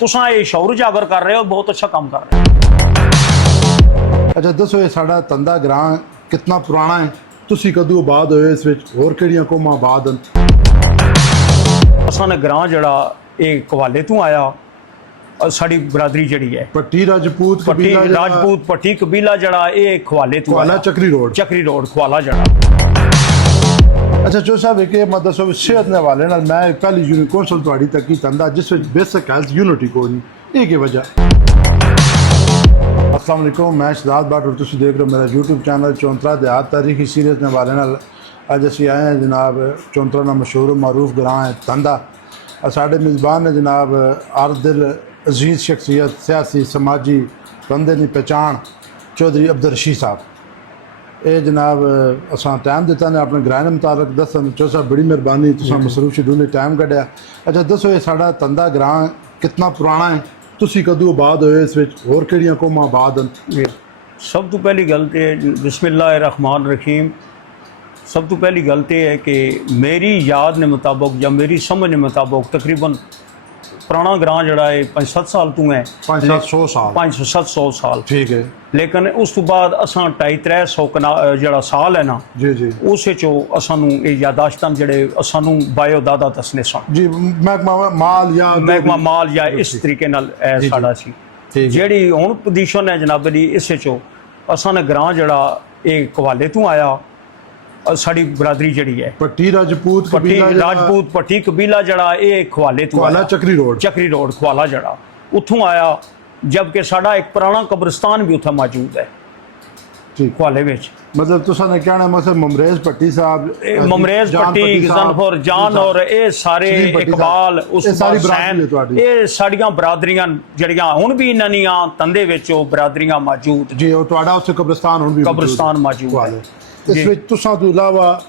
तुसां ये शौर उजागर कर रहे हो, बहुत अच्छा काम कर रहे हो। अच्छा दसो ये साडा तंदा ग्रां कितना पुराना है, तुसी कदों आबाद होए इस विच, होर किहड़ियां कौमां आबाद हन? असां ने ग्रां जड़ा ये कवाले तो आया, साड़ी बरादरी जड़ी है पट्टी राजपूत पट्टी कबीला जेह्ड़ा- राजपूत पट्टी कबीला जड़ा ये खवाले तो खवाला आया। चक्री रोड। चक्री रोड खवाला जड़ा। अच्छा चो साहब एक मैं दसो सेहत के हवाले नाल मैं पहली यूनिट कौंसल तुहाडी तक की तंदा जिस विच बेसिक हेल्थ यूनिटी कोई नहीं, ये की वजह? अस्सलाम वालेकुम, मैं शहजाद भट्ट और तुसीं देख रहे हो मेरा यूट्यूब चैनल चौंतरा देहात तारीखी सीरीज़ के हवाले नाल। अज असीं आए हैं जनाब चौंतरा का मशहूर मरूफ ग्रां है तंदा। साडे मेज़बान ने जनाब आरदिल अजीज़ शख्सियत सियासी समाजी बंदे की पहचान चौधरी अब्दुल रशीद साहब। ये जनाब असां टाइम दिता ने अपने ग्रां के मुताबिक दसन। चो साहब बड़ी मेहरबानी, तुसां मसरूफ शेड्यूल ने टाइम कढ़िया। अच्छा दसो ये साडा तंदा ग्रां कितना पुराना है, तुसी कदों आबाद होए इस विच, होर किहड़ियां कौमां आबाद हन? सब तो पहली गल तो बिस्मिल्लाहिर्रहमानिर्रहीम। सब तो पहली गल तो है कि मेरी याद ने मुताबिक या मेरी समझ ने मुताबिक तकरीबन पुराना ग्रां जड़ा है 5-7 साल तू है। 500 साल 500-700 साल। ठीक है लेकिन उस तो बाद असां 250-300 जड़ा साल है ना, जी जी उस असानू ये यादाश्तां जड़े असानू बायो दादा दसने सन। जी महकमा माल या महकमा माल या इस तरीके नाल साड़ा सी ठीक है। जेड़ी हुण पोजीशन है जनाब दी, इस असां ने ग्रां जड़ा ये कवाले तो आया, साड़ी बरादरी जड़ी है पट्टी राजपूत पट्टी कबीला जेह्ड़ा- राजपूत पट्टी कबीला जड़ा ये खवाले तो खवाला आया। चक्री रोड। चक्री रोड खवाला जड़ा उथों आया, जबकि साड़ा एक पुराना कब्रिस्तान भी उत्थे मौजूद है ठीक, खवाले विच। मतलब तुसा ने कहना मतलब ममरेज भट्टी साहब, ममरेज जान पट्टी साहब, गजनपुर जान और ये सारे सलीम भट्टी साहब, इकबाल ये सारी बरादरी है तुहाडी। ये साड़ियां बरादरियां जड़ियां हुण भी इन्हां दियां तंदे विच ओ बरादरियां मौजूद जी और तुहाडा उत्थे कब्रिस्तान हुण भी कब्रिस्तान मौजूद है। खवाले। इस जी। विच तुसां तो इलावा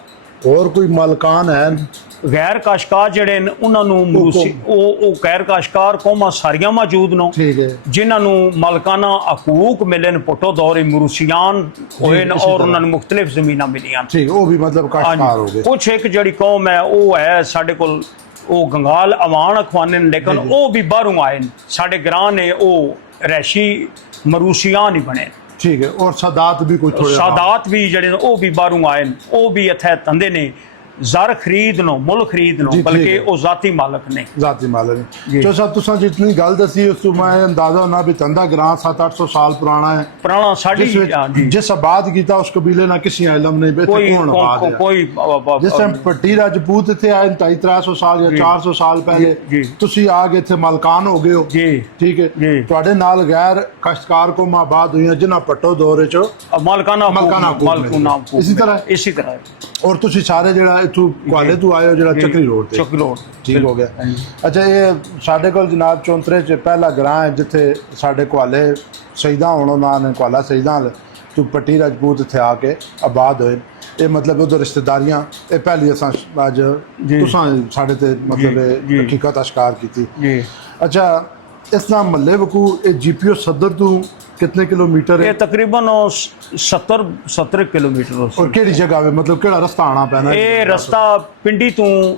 और कोई मालकान हैं? गैर काशकार जड़े न उन्हां नूं मरूसी ओ गैर काशकार कौमां सारियां मौजूद न ठीक है जिन्हां नूं मालकाना हकूक मिले न, पुट्टो दौरे मुरूसियान होए न इसी और तरह। उन्हां नूं मुख्तलिफ ज़मीनां मिलियां। ठीक, वो भी मतलब काश्तकार हो गए। कुछ एक जड़ी कौम है वो है साढ़े कोल वो गंगाल अवान अखवाने न, लेकिन वो भी बाहरों आए न। साढ़े ग्रां ने वो रैशी मरूसियान ही बने। ठीक है, और सादात भी कोई थोड़े सादात भी जड़े न वो भी बाहरों आए न, वो भी इत्थे तंदे ने ज़र खरीद नो मुल खरीद नो, जी, ठीक बल्कि है। वो जाती मालक ने। जाती मालक जी। है। तो साहब तुसा जितनी गल दसी उस तो मैं अंदाजा होना भी तंदा ग्रां 700-800 साल पुराना है। पुराना साड़ी जिस विच- जी जिस आबाद कीता उस कबीले ना किसी इलम नहीं बे कोई कौन आबाद है। कोई जिस टाइम पट्टी राजपूत थे आए 250-300 साल या जी। 400 साल पहले जी। तुसी आ गए थे मालकान हो गए हो। जी ठीक है जी। तुहाडे नाल गैर काश्तकार को आबाद हुई जिन्हां पट्टो दौरे चो मालकाना मालकाना हकूक मालकाना मिले। इसी तरह? इसी तरह और तुसी सारे जेड़ा इथों कुआले तो आए हो जेड़ा चक्री रोड ते चक्री रोड ठीक हो गया। अच्छा ये साढ़े कोल जनाब चौंतरे च पहला ग्रां है जिथे साढ़े कुआले शहीदा होना ना ने कुआला शहीदा तो पट्टी राजपूत इत्थे आके आबाद होए। ये मतलब उधर रिश्तेदारियां ये पहली असां अज जी। तुसां साढ़े ते मतलब जी। हकीकत अशकार की। जी। अच्छा इस नाम मल्ले वकू ये जीपीओ सदर तो कितने किलोमीटर ये है तकरीबन 70 किलोमीटर और केड़ी जगह है मतलब केड़ा रास्ता आना पैना है? ये रास्ता पिंडी तो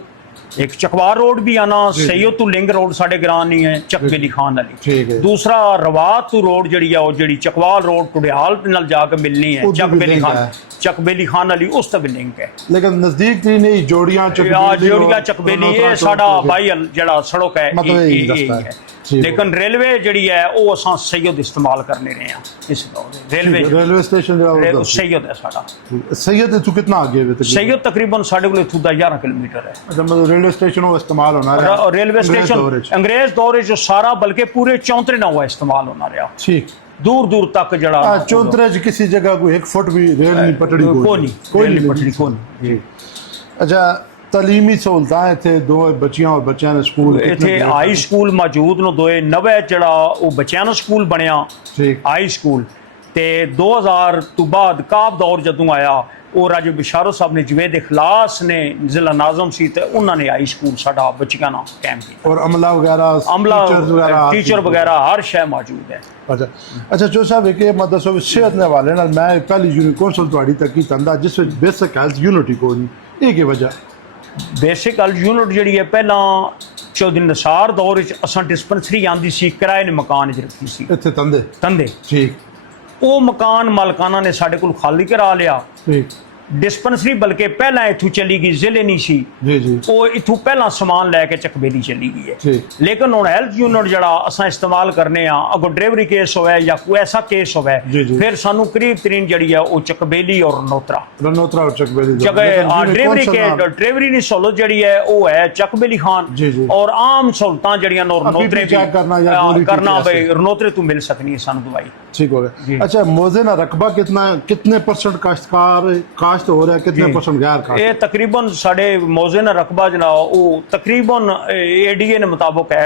एक चकवार रोड भी आना, सैयद तो लिंग रोड साढ़े ग्रां नहीं है, चक बेली खान ठीक अली। है। दूसरा रवात तो रोड जड़ी है वो जड़ी चकवार रोड टुडियाल नाल जाके मिलनी है, उधर चक भी बेली लिंक खान है। चक बेली खान अली उस तक भी लिंक है। लेकिन नजदीक थी नहीं जोड़ियां जोड़िया चकबेली ये साड़ा बाई जड़ा सड़क है मतलब ये- यही ये- रास्ता ये है। है। ठीक लेकिन रेलवे जड़ी है वो असां सैयद इस्तेमाल करने रहे हैं इस दौर रेलवे रेलवे स्टेशन सैयद है साड़ा। सैयद तू कितना आगे है सैयद तकरीबन साढ़े को 11 किलोमीटर है। अच्छा मतलब रेलवे स्टेशन वो इस्तेमाल होना रहा रेलवे अंग्रेज स्टेशन दौरे च। अंग्रेज दौरे जो सारा बल्कि पूरे चौंतरे ना हुआ इस्तेमाल होना रहा, ठीक दूर दूर तक जड़ा चौंतरे च किसी जगह कोई एक फुट भी रेल नहीं पटड़ी कोई नहीं रेल पटड़ी कोई नहीं। अच्छा तालीमी सहूलतां इत्थे दो बच्चियां और बच्चों ने स्कूल इत्थे हाई स्कूल मौजूद न दोए नवे जड़ा वो बच्चों का स्कूल बनया ठीक हाई स्कूल ते 2000 तो बाद काब दौर जदों आया वो राजे बिशारो साहब ने जवेद इखलास ने जिला नाजम सी ते उन्होंने हाई स्कूल साडा बच्चियां ना कैंप किया। और अमला वगैरह अमला टीचर्स टीचर वगैरह हर शय मौजूद है। अच्छा अच्छा चो साहब एक मैं दसो सेहत के हवाले नाल मैं पहली यूनिट कौंसल तुहाडी तक की तंदा जिस विच बेसिक हेल्थ यूनिटी कोई नहीं, ये की वजह? बेसिक हेल्थ यूनिट जी है पहला चौधरी निसार दौर च असां डिस्पैंसरी आंदी सी किराए ने मकान च रखी सी ਇੱਥੇ ਤੰਦੇ तंदे ਠੀਕ वो मकान मालकाना ने साढ़े को खाली करा लिया ठीक डिस्पैंसरी बल्कि पहला इथू चली गई जिले नहीं सी जी जी वो इथू पहला समान लैके चकबेली चली गई है ठीक लेकिन हुण हेल्थ यूनिट जड़ा असां इस्तेमाल करने आ अगो डिलीवरी केस होवे या कोई ऐसा केस होवे जी, जी। फिर सानू करीब तरीन जड़ी है वो चकबेली और रनोत्रा रनोत्रा और चकबेली जगह डिलीवरी के डिलीवरी नी सहूलत जड़ी है वो है चकबेली खान जी, जी। और आम सहूलतां जड़ियां नो रनोत्रे चेक करना या गोली करना टीके भाई रनोत्रे तू मिल सकनी है सानू दवाई ठीक हो जी। गया अच्छा मोजेना रकबा कितने परसेंट काश्तकार काश्त हो रहा है कितने परसेंट गैर काश्त ये तकरीबन साढ़े मौजन रकबा जना वो तकरीबन एडीए ने मुताबिक है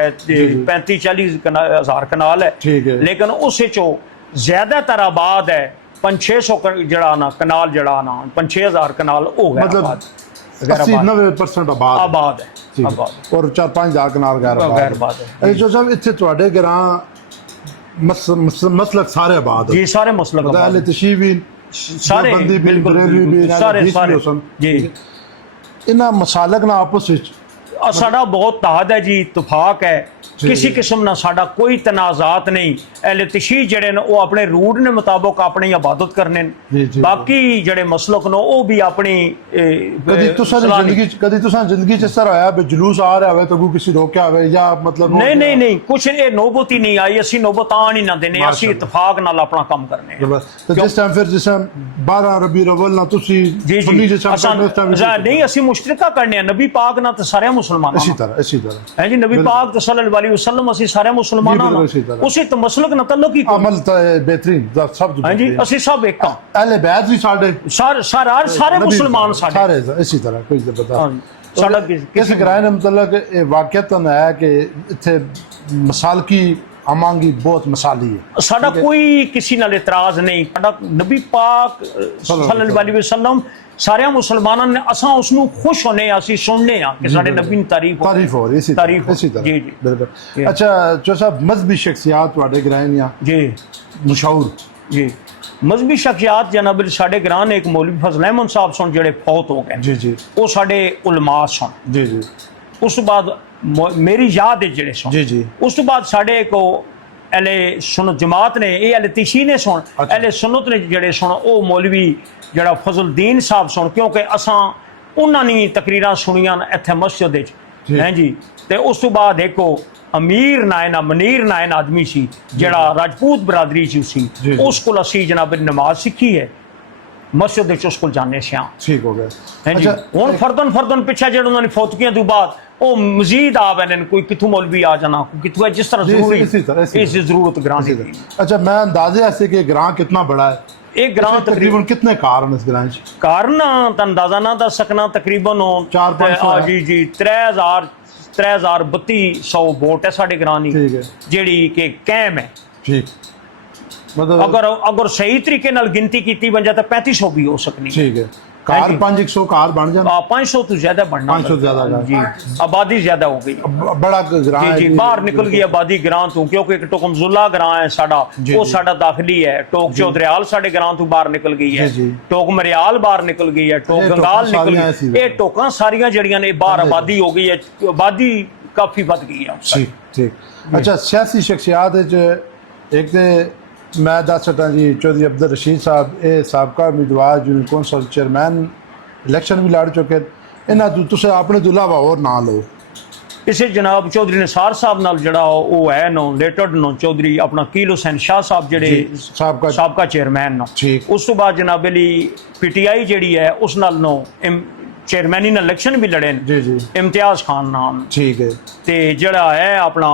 35-40 हज़ार कनाल है ठीक है लेकिन उस ज्यादातर आबाद है 500-600 जड़ा ना कनाल जड़ा ना 5-6 हज़ार कनाल हो गया मतलब 80-90% आबाद है ठीक है। आबाद और 4-5 हज़ार कनाल गैर आबाद है जो सब इतने थोड़े ग्रां मसलक सारे आबाद जी सारे मसलक आबाद हैं। तशीबीन सारे बंदी भी बिल्कुल बरेलवी भी सारे हदीस भी सारे हुसन। जी इन्हां मसालक ना आपस विच साड़ा बहुत तहद है जी इतफाक है किसी किस्म ना साड़ा कोई तनाजात नहीं अहले तशी जड़े न वो अपने रूट ने मुताबिक अपनी इबादत करने जी, जी, बाकी जड़े मसलक न वो भी अपनी कदी तुसां जिंदगी च सर आया बे जुलूस आ रहा है तो किसी रोकया होवे या मतलब नहीं नहीं नहीं कुछ ये नौबत ही नहीं आई असी नौबत आन ही ना देने असी इतफाक नाल अपना काम करने तो जिस टाइम फिर जिस टाइम 12 रबी अव्वल ना तुसी जी सुन्नी जी जिस टाइम नहीं असी मुश्तरका करने नबी पाक ना तो सारे मुसलमान इसी तरह है जी नबी पाक तो सल्लल्लाहु अलैहि वसल्लम असी सारे मुसलमान बिल्कुल इसी तरह। उसी तो मसलक ना तल्लुक ही अमल तो बेहतरीन सब हां जी असी सब एक हां अहले बैत भी साडे सारे मुसलमान सारे सारे इसी तरह कोई जबरदस्त साडा किस ग्राह ने मतलब वाकयातन है कि इत्थे मसाल की आमांगी बहुत मसाली है साडा कोई किसी नाल इतराज नहीं साडा नबी पाक सल्लल्लाहु अलैहि वसल्लम सारे मुसलमानों ने असा उसनु खुश होने असी सुनने आ कि साडे नबी दी तारीफ हो रही इसी तरह जी जी बिल्कुल अच्छा जो सब मजहबी शख्सियत वाडे ग्राह जी मशहूर जी मजहबी शख्सियत जनाब साडे ग्रां ने एक मौलवी फजल अहमद साहब सन जेड़े फौत हो गए जी जी वो साडे उलमा सन जी जी उस तो बाद मेरी याद है जेड़े सन जी जी उस तो बाद साडे को अहले सुन्नत जमात ने ये अहले तिशी ने सुन अहले सुन्नत ने जेड़े सुन वो मौलवी जड़ा फजलुद्दीन साहब सुन क्योंकि असां उन्होंने तकरीरां सुनियां इत्थे मस्जिद हैं जी ते उस तो बाद एक अमीर नायना मनीर नायन आदमी सी जड़ा राजपूत बरादरी च सी उस को असी जनाब नमाज सीखी है मस्जिद उस को जाने से ठीक हो गया हैं जी हुण फर्दन पिछे जेड़े उन्होंने फौतगियां तो बाद वो मजीद आ बैन कोई कितों मौलवी आ जाना कोई कितों जिस तरह जरूरी इस जरूरत ग्रां दी अच्छा मैं अंदाजे ऐसे कि ग्रां कितना बड़ा है एक ग्रां तकरीबन कितने कारण इस ग्रां च कारण अंदाजा ना दस सकना तकरीबन 4-5 जी जी 3200 वोट है साडे ग्रां दी जेड़ी के कैम है ठीक मतलब अगर सही तरीके नाल गिनती कीती बन जाए तो 3500 भी हो सकनी ठीक है कार 500 कार बन जाए 500 तो ज्यादा बनना 500 ज्यादा जी आबादी ज्यादा हो गई बड़ा ग्रां जी जी बाहर निकल गई आबादी ग्रां तो क्योंकि एक टोकमजुल्ला ग्रां है साडा वो साडा दाखिली है टोक चौधरियाल साडे ग्रां तो बाहर निकल गई है टोक मरियाल बाहर निकल गई है टोक गंगाल निकल गई ये टोकां सारियां जड़ियां ने बाहर आबादी हो गई है आबादी काफी बढ़ गई है ठीक ठीक अच्छा सियासी शख्सियत एक ते मैं दस सकता जी चौधरी अब्दुल रशीद साहब ये सबका उम्मीदवार यूनियन कौंसल चेयरमैन इलेक्शन भी लड़ चुके इन्होंने तुम अपने तो इलावा और ना लो इसे जनाब चौधरी निसार साहब नाल जड़ा वो है नो लेटेड नो चौधरी अपना कील हुसैन शाह साहब जेड़े साबका चेयरमैन नो उस तो बाद जनाब अली पीटीआई जेड़ी है उस नाल नो चेयरमैनी ने इलेक्शन भी लड़े जी जी इम्तियाज खान नाम ठीक है ते जड़ा है अपना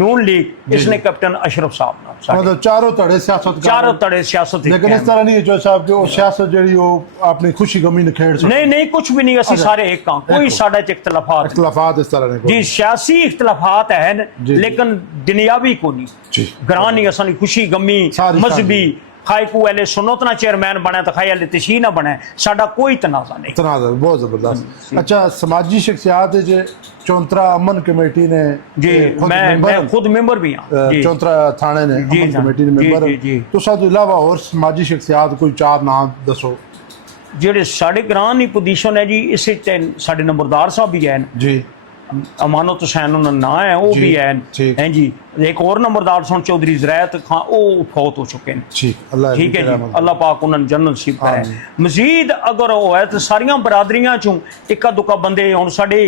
नून लीग इसने कैप्टन अशरफ साहब मतलब चारों तड़े सियासत लेकिन इस तरह नहीं है जो साहब कि सियासत जेड़ी वो अपनी खुशी गमी ने खेड़ नहीं नहीं कुछ भी नहीं असि सारे एक हां कोई साडा च इख्तिलाफात इस तरह नहीं जी सियासी इख्तिलाफात है लेकिन दुनियावी को नहीं ग्रां नहीं असनी खुशी गमी मजहबी खाई को वाले सुन्नत ना चेयरमैन बने तो खाई वाले तशीह ना बने साडा कोई तनाजा नहीं तनाजा बहुत जबरदस्त अच्छा समाजी शख्सियत जो चौंतरा अमन कमेटी ने जी मैं खुद मेंबर भी हां चौंतरा थाने ने अमन कमेटी ने मेंबर तो साथ अलावा और समाजी शख्सियत कोई चार नाम दसो जेड़े साडे ग्रां दी पोजीशन है जी इसे साडे नंबरदार साहब भी हैं जी अमानत हुसैन उन्होंने ना है वो जी, भी ठीक। हैं जी। एक और नंबरदार सन चौधरी ज़रैत खां वो फौत हो चुके हैं। ठीक अल्लाह ठीक है की जी, रहमत। अल्लाह पाक उन्होंने जन्नत नसीब करे। आमीन। मजीद अगर वो है तो सारियां बरादरियां चों इक्का दुक्का बंदे हुण साडे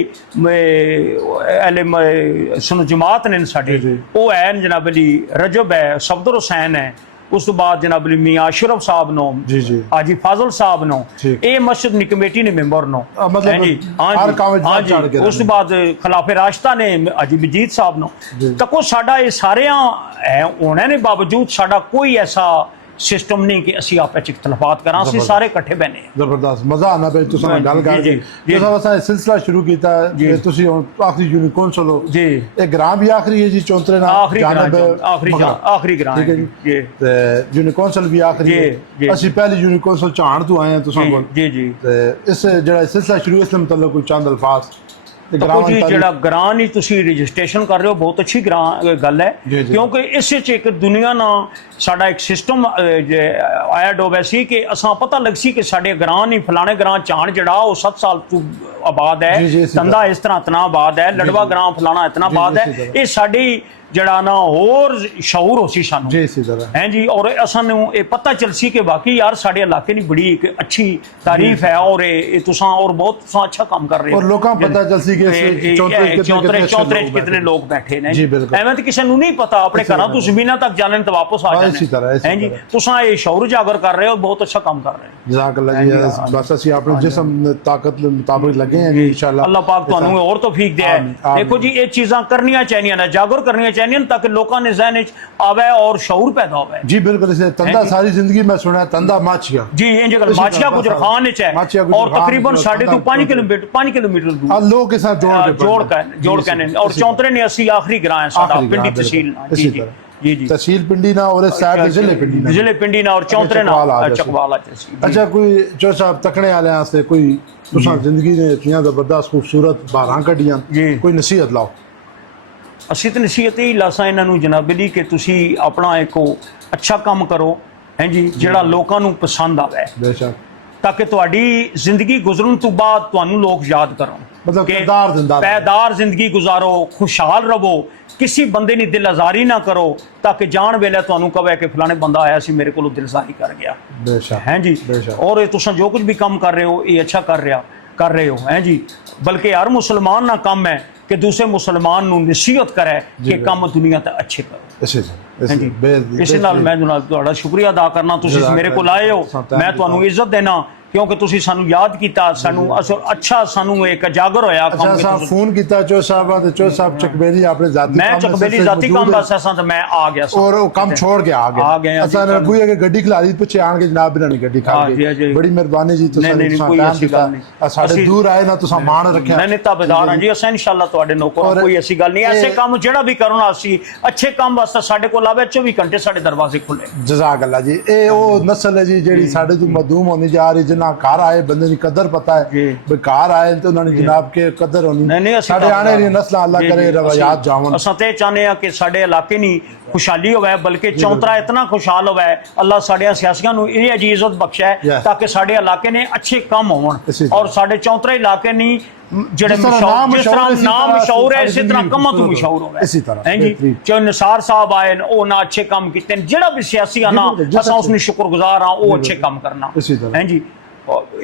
सुनो जमात ने साडे जी, जी। वो है जनाब अली रजब है, सफदर हुसैन है, उस तो बाद जनाब अली मियां अशरफ साहब नो, जी जी हाजी फाजल साहब नो, ठीक। ये मस्जिद नी कमेटी ने मेंबर नो, मतलब हैं जी, हर काम विच हाँ चढ़ जी। के उस तो बाद खिलाफे राशता ने हाजी मजीद साहब नो। जी। तको साडा ये सारे है होने ने बावजूद साडा कोई ऐसा सिस्टम नहीं कि असी आपस च इख्तलाफात करां, असी सारे इकट्ठे बहने हैं। ਜ਼ਬਰਦਸਤ ਮਜ਼ਾ ਆਣਾ ਪਏ ਤੁਸੀਂ ਨਾਲ ਗੱਲ ਜੀ, ਕਰਕੇ ਜੀ, ਜੀ। ਜਿਸ ਵਾਸਤੇ ਇਹ ਸਿਲਸਿਲਾ ਸ਼ੁਰੂ ਕੀਤਾ ਕਿ ਤੁਸੀਂ ਹੁਣ ਆਖਰੀ ਯੂਨਿਟ ਕੌਂਸਲ ਹੋ जी ਇਹ ਗ੍ਰਾਮ ਵੀ ਆਖਰੀ ਹੈ ਜੀ ਚੌਂਤਰੇ ਨਾਲ आखिरी ग्रां आखिरी ग्रां ਠੀਕ ਹੈ ਜੀ जी ਤੇ ਯੂਨਿਟ ਕੌਂਸਲ ਵੀ ਆਖਰੀ ਜੀ, ਹੈ ਜੀ। ਅਸੀਂ ਪਹਿਲੀ ਯੂਨਿਟ ਕੌਂਸਲ ਚਾਹਣ ਤੋਂ ਆਏ ਹਾਂ ਤੁਸੀਂ ਕੋਲ जी जी ਤੇ ਇਸ ਜਿਹੜਾ ਸਿਲਸਿਲਾ ਸ਼ੁਰੂ ਇਸ ਦੇ ਮੁਤਲਕ ਕੋਈ ਚੰਦ ਅਲਫਾਜ਼ ਤੇ तो ਗ੍ਰਾਮ जी ਅੰਤਾਰੀ- ਜਿਹੜਾ ਗ੍ਰਾਂ ਨਹੀਂ ਤੁਸੀਂ ਰਜਿਸਟ੍ਰੇਸ਼ਨ ਕਰ ਰਹੇ ਹੋ ਬਹੁਤ ਅੱਛੀ ਗ੍ਰਾਂ ਗੱਲ ਹੈ ਜੀ, ਜੀ। ਕਿਉਂਕਿ ਇਸ ਵਿੱਚ ਇੱਕ ਦੁਨੀਆ ਨਾਲ ਸਾਡਾ ਇੱਕ ਸਿਸਟਮ ਐਡ ਹੋਵੇ ਸੀ ਕਿ ਅਸਾਂ ਪਤਾ ਲੱਗ ਸੀ ਕਿ ਸਾਡੇ ਗ੍ਰਾਂ ਨਹੀਂ ਫਲਾਣੇ ਗ੍ਰਾਂ ਚਾਣ ਜਿਹੜਾ ਉਹ 7 ਸਾਲ ਤੋਂ ਆਬਾਦ ਹੈ, ਜੀ, ਜੀ, ਇਸੀ ਤੰਦਾ ਇਸ ਤਰ੍ਹਾਂ ਇਤਨਾ ਆਬਾਦ ਹੈ, ਲੜਵਾ ਗ੍ਰਾਂ ਫਲਾਣਾ ਇਤਨਾ ਜੀ, ਆਬਾਦ ਇਸੀ ਹੈ। ਤਰ੍ਹਾਂ। ਇਹ ਸਾਡੀ ਜਿਹੜਾ ਨਾ ਹੋਰ ਸ਼ਊਰ ਹੋ ਸੀ ਸਾਨੂੰ ਜੀ ਇਸੇ ਤਰ੍ਹਾਂ हैं जी। और असां ये पता चल सी कि वाकई यार साढ़े इलाके की बड़ी एक अच्छी तारीफ है और ये तुसां और बहुत तुसां अच्छा काम कर रहे हो और लोगों को पता चल सी कि चौंतरे कितने लोग बैठे ने जी, बिल्कुल। एवें तो किसी नहीं पता अपने इसी घरों तरह। तो जमीना तक जाने तो वापस आ हाँ, जाने इसी तरह, इसी हैं जी। तरह। तुसां ये शऊर जागर कर रहे हो, बहुत अच्छा काम कर रहे हो। जज़ाकल्लाह जी बस ਅਸੀਂ ਆਪਣੇ ਜਿਸਮ ਤਾਕਤ ਦੇ ਮੁਤਾਬਕ ਲੱਗੇ ਹਾਂ ਜੀ ਇਨਸ਼ਾਅੱਲਾ अल्लाह पाक ਤੁਹਾਨੂੰ और तौफीक दे। आमीन, आमीन। देखो जी ये चीज़ां करनियां चाहिए ना, जागर करनियां चाहिए ताकि लोगों ने ज़हन च आवे और शऊर पैदा होवे। जी बिल्कुल इसे तंदा सारी जिंदगी मैं सुना तंदा माचिया जी इंज गल इसी माचिया तरह गुजर बस खान है माचिया और गुजर खान तकरीबन जो साढ़े तो तंदा 5 किलोमीटर दूर और लोग के साथ जोड़ के और चौंतरे ने अस्सी आखिरी ग्रां है साडा आखिरी पिंडी ग्रां, तहसील बिल्कुल। जी इसी जी तरह। जी जी तहसील पिंडी ना और इस साइड पे जिले पिंडी ना जिले पिंडी ना और चौंतरे ना चकवाल आ जासी। चकवाल आ जासी। अच्छा कोई जो साहब तकने वाले वास्ते कोई तुसा जिंदगी ने इतनी जबरदस्त खूबसूरत बारां कड्डियां जी। कोई नसीहत लाओ ਅਸੀਂ ਤਾਂ ਨਸੀਹਤ ਹੀ ਲਾਸਾਂ ਇਹਨਾਂ ਨੂੰ ਜਨਾਬ ਦੀ ਕਿ ਤੁਸੀਂ ਆਪਣਾ ਇੱਕ ਅੱਛਾ ਕੰਮ ਕਰੋ ਹੈ ਜੀ ਜਿਹੜਾ ਲੋਕਾਂ ਨੂੰ ਪਸੰਦ ਆਵੇ बेशक ਤਾਂ ਕਿ ਤੁਹਾਡੀ ਜ਼ਿੰਦਗੀ ਗੁਜ਼ਰਨ ਤੋਂ ਬਾਅਦ ਤੁਹਾਨੂੰ ਲੋਕ ਯਾਦ ਕਰਨ मतलब कि किरदार जिंदा रहे। पैदार जिंदगी गुजारो, खुशहाल रहो, किसी बंदे की दिल आजारी ना करो ताकि जान वेले तुहानू कहे कि फलाने बंदा आया सी मेरे को दिल आजारी कर गया बेशक हैं जी। बेशक और तुम जो कुछ भी काम कर रहे हो ये अच्छा कर रहे हो हैं जी। बल्कि हर मुसलमान ना काम है कि दूसरे मुसलमान नू नसीहत करे कि काम दुनिया ते अच्छे करो इसे हैं जी। इस नाल मैं तुहाडा शुक्रिया अदा करना, तुसीं मेरे को आए हो, मैं तुहानू इज्जत देना क्योंकि तुसीं सानू याद किया, सानू अच्छा सानू एक जागर होया। अच्छा साहब फोन किया चो साहब ते चो साहब चकबेली अपने जाती मैं चकबेली जाती काम बस ऐसा तो मैं आ गया सा। और वो काम छोड़ के आ गए अच्छा ने कोई अगर गड्डी खिलारी पीछे आन के जनाब बिना नहीं गड्डी खा हाँ, जी, गए जी। बड़ी मेहरबानी जी तुसां नहीं, तुसां कोई टाइम ऐसी दिता गल नहीं। साडे असी- दूर आए ना तुसां मान रखया मैंने ताबेदार हाँ जी, असें इंशाअल्लाह तुहाडे नौकर और कोई ऐसी गल नहीं। ऐसे ये- काम जेड़ा भी करना असी अच्छे काम वास्ते साडे कोल आवे 24 घंटे साडे दरवाजे खुले। जज़ाकल्लाह जी ए ओ नस्ल है जी जेड़ी साडे तो मधूम होनी जा रही जिन्ना घर आए बंदे दी कदर पता है जी। भाई घर आए तो उन्होंने जनाब के कदर होनी नहीं असी साडे आने दी नस्ल अल्लाह करे रवायात जावन असां ते चाहने आ कि साडे इलाके नी खुशहाली होवे बल्कि चौंतरा इतना खुशहाल होवे। अल्लाह साडे सियासियां नू ये जी इज्जत बख्शे Yes। ताकि साडे इलाके ने अच्छे काम होवन इसी तरह। और साडे चौंतरे इलाके नी जेड़े जिस तरह मशहूर नाम जिस तरह मशहूर है, इसी नाम तरह मशहूर है सारी इसी तरह जिंदगी कमां तो खूबसूरत मशहूर होवे। इसी तरह, हैं जी। बेहतरीन। चाहे निसार साहब आए ओ ना अच्छे काम कीते जेड़ा भी सियासी आना बिल्कुल, जिस असां अच्छे- उसने शुक्रगुजार हां ओ अच्छे काम करना इसी तरह। हैं जी।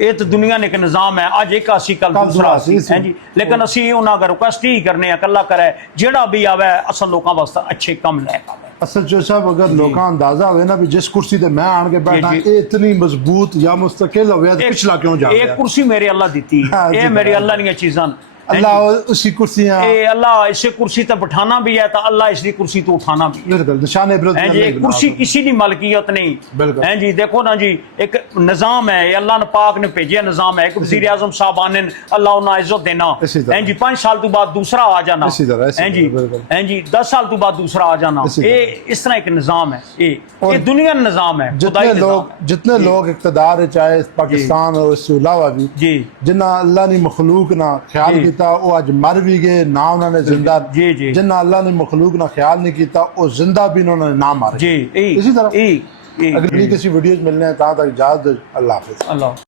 ये तो दुनिया ने एक निज़ाम है, अज एक असी कल कल दूसरा दूसरा, इसी- है जी। लेकिन असी उन्हां अगर रिक्वेस्ट ही करने कल्ला करे जेड़ा भी आवे असल लोकां वास्ते अच्छे काम लेके आवे। असल जो साहब अगर लोग अंदाजा हुए ना भी जिस कुर्सी ते मैं आन के बैठा जी, जी। ये इतनी मजबूत या मुस्तकिल हो एक- पिछला क्यों जा एक रहा कुर्सी मेरे अल्लाह दी हाँ, ये जी, मेरी बराबर। अल्लाह दी चीज़ां अल्लाह उसी कुर्सियां ये अल्लाह इसे कुर्सी तक बिठाना भी है तो अल्लाह इसकी कुर्सी तो उठाना भी है। बिल्कुल निशान इबरत हैं जी। नहीं एक बना कुर्सी सकते। किसी की मलकियत नहीं बिल्कुल। हैं जी। देखो ना जी एक निज़ाम है, ये अल्लाह ने पाक ने भेजिया निज़ाम है। एक वज़ीर आज़म साहब आने अल्लाह उन्हें इज्जत देना इसी तरह। हैं जी। 5 साल तो बाद दूसरा आ जाना इसी तरह, इसी हैं जी। तरह, बिल्कुल। हैं जी 10 साल तो बाद दूसरा आ जाना इसी ये इस तरह एक निज़ाम है। और ये दुनिया का निज़ाम है, जितने खुदाई निज़ाम लोग है। जितने लोग इक़्तिदार है चाहे पाकिस्तान और इसके अलावा भी जी जिन्ना अल्लाह ने मखलूक ना ख्याल जी। किया वो अज मर भी गए ना उन्होंने जिंदा जी, जी। जिन्ना अल्लाह ने मखलूक ना ख्याल नहीं किया वो जिंदा भी उन्होंने ना मारे जी इसी तरह अगली अगली किसी वीडियो में मिलने हैं तहाँ तक इजाज़त दो। अल्लाह हाफ़िज़। अल्लाह।